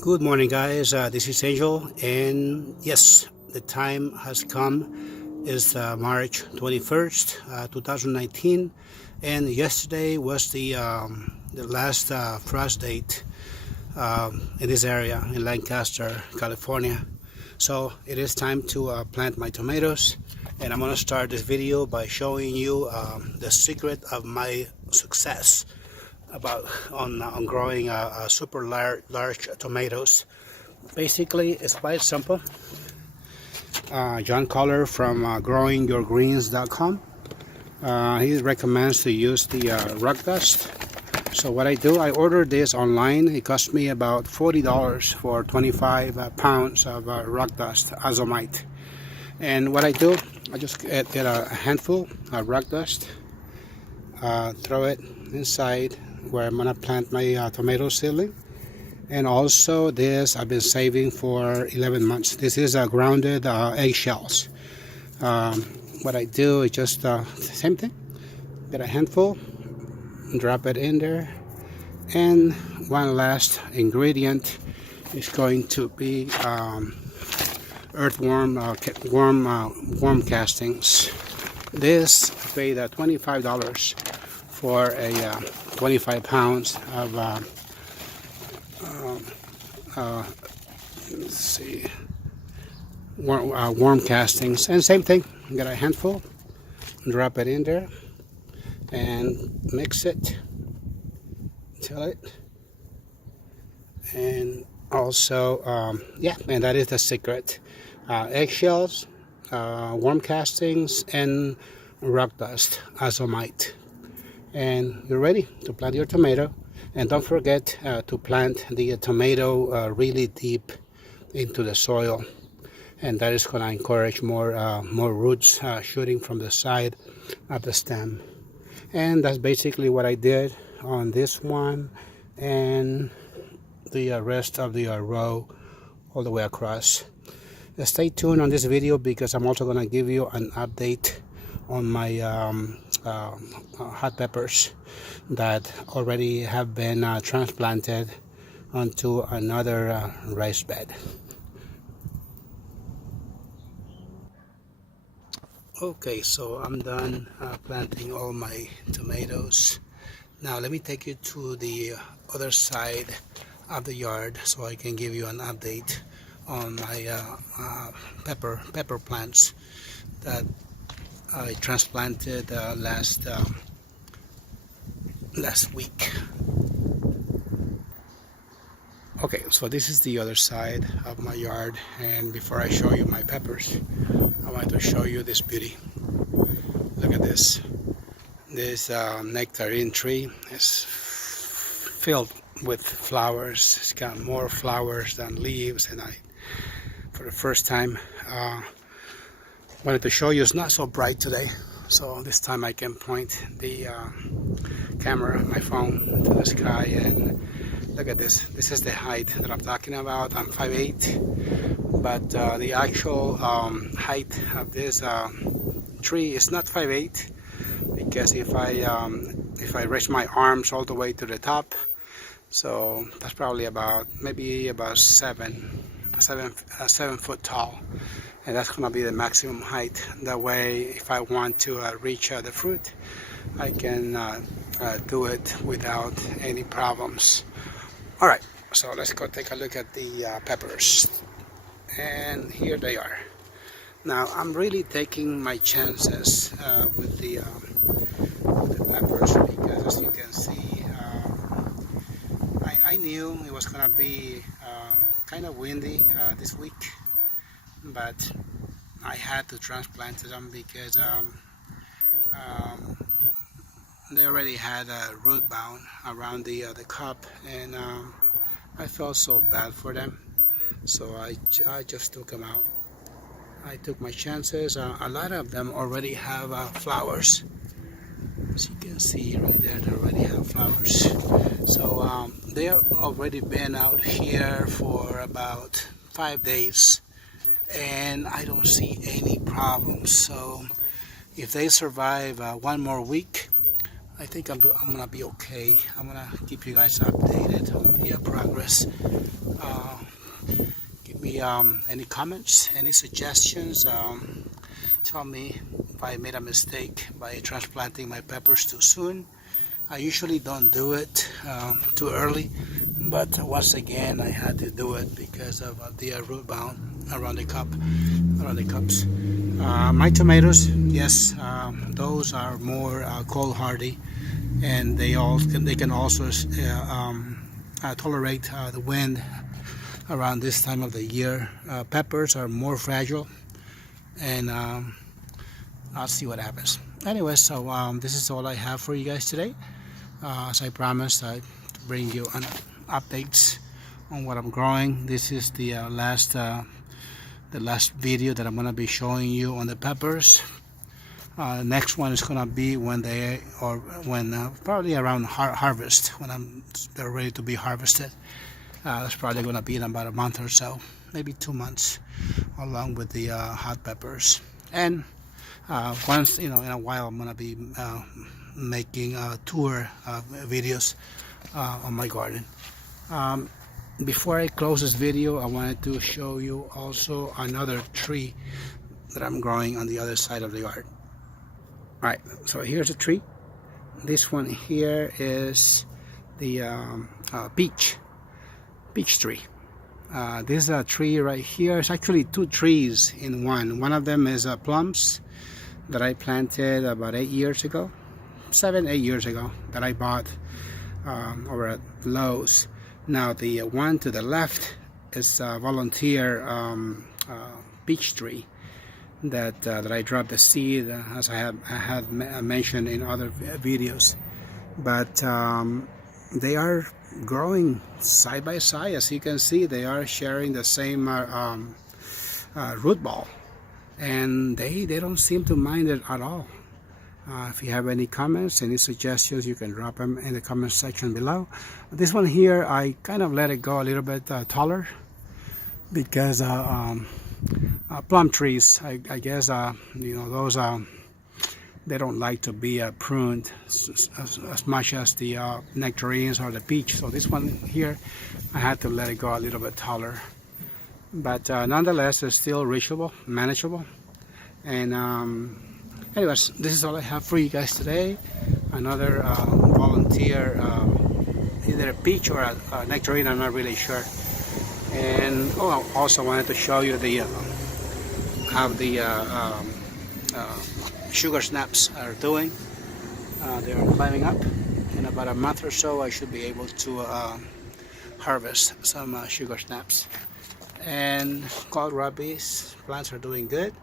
Good morning, guys. This is Angel, and yes, the time has come. It's March 21st, 2019, and yesterday was the last frost date in this area in Lancaster, California. So it is time to plant my tomatoes, and I'm gonna start this video by showing you the secret of my success about on growing super large tomatoes. Basically, it's quite simple. John Collar from growingyourgreens.com. He recommends to use the rock dust. So what I do, I ordered this online. It cost me about $40 for 25 pounds of rock dust, azomite. And what I do, I just get a handful of rock dust, throw it inside where I'm gonna plant my tomato seedling. And also this I've been saving for 11 months. This is grounded eggshells. What I do is just same thing. Get a handful, drop it in there, and one last ingredient is going to be earthworm worm castings. This I paid $25 for a 25 pounds of let's see, worm castings, and same thing. Get a handful, drop it in there, and mix it, till it, and also yeah, and that is the secret: eggshells, worm castings, and rock dust, azomite, and you're ready to plant your tomato. And don't forget to plant the tomato really deep into the soil, and that is going to encourage more roots shooting from the side of the stem. And that's basically what I did on this one and the rest of the row all the way across. Stay tuned on this video because I'm also going to give you an update on my hot peppers that already have been transplanted onto another raised bed. Okay, so I'm done planting all my tomatoes. Now let me take you to the other side of the yard so I can give you an update on my pepper plants that I transplanted last week. Okay, so this is the other side of my yard, and before I show you my peppers, I want to show you this beauty. Look at this. This nectarine tree is filled with flowers. It's got more flowers than leaves, and for the first time, wanted to show you. It's not so bright today, so this time I can point the camera, my phone, to the sky, and look at this. This is the height that I'm talking about. I'm 5'8", but the actual height of this tree is not 5'8", because if I raise my arms all the way to the top, so that's probably maybe about 7 foot tall. And that's going to be the maximum height. That way, if I want to reach the fruit, I can do it without any problems. All right, so let's go take a look at the peppers. And here they are. Now, I'm really taking my chances with the peppers because, as you can see, I knew it was going to be kind of windy this week, but I had to transplant them because they already had a root bound around the cup, and I felt so bad for them, so I just took them out. I took my chances. A lot of them already have flowers. As you can see right there, they already have flowers. So they've already been out here for about 5 days, and I don't see any problems. So if they survive one more week, I think I'm gonna be okay. I'm gonna keep you guys updated on the progress. any comments, any suggestions. Tell me if I made a mistake by transplanting my peppers too soon. I usually don't do it too early, but once again I had to do it because of the root bound around the cups. My tomatoes, yes, those are more cold hardy, and they can also tolerate the wind around this time of the year. Peppers are more fragile, and I'll see what happens. Anyway, so this is all I have for you guys today. As I promised, I bring you updates on what I'm growing. This is the last video that I'm gonna be showing you on the peppers. Next one is gonna be when probably around harvest, when they're ready to be harvested. That's probably gonna be in about a month or so, maybe 2 months, along with the hot peppers. And once in a while, I'm gonna be making tour videos on my garden. Before I close this video, I wanted to show you also another tree that I'm growing on the other side of the yard. Alright, so here's a tree. This one here is the peach tree. This is a tree right here. It's actually two trees in one. One of them is plums that I planted about 8 years ago. 7-8 years ago, that I bought over at Lowe's. Now the one to the left is a volunteer peach tree that I dropped the seed, as I have mentioned in other videos. But they are growing side by side. As you can see, they are sharing the same root ball, and they don't seem to mind it at all. If you have any comments, any suggestions, you can drop them in the comment section below. This one here, I kind of let it go a little bit taller because plum trees, I guess, those they don't like to be pruned as much as the nectarines or the peach. So this one here, I had to let it go a little bit taller, but nonetheless, it's still reachable, manageable. And anyways, this is all I have for you guys today. Another volunteer, either a peach or a nectarine, I'm not really sure. And I also wanted to show you how the sugar snaps are doing. They are climbing up. In about a month or so, I should be able to harvest some sugar snaps. And kohlrabi's plants are doing good.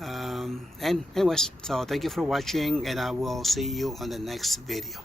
And anyways, so thank you for watching, and I will see you on the next video.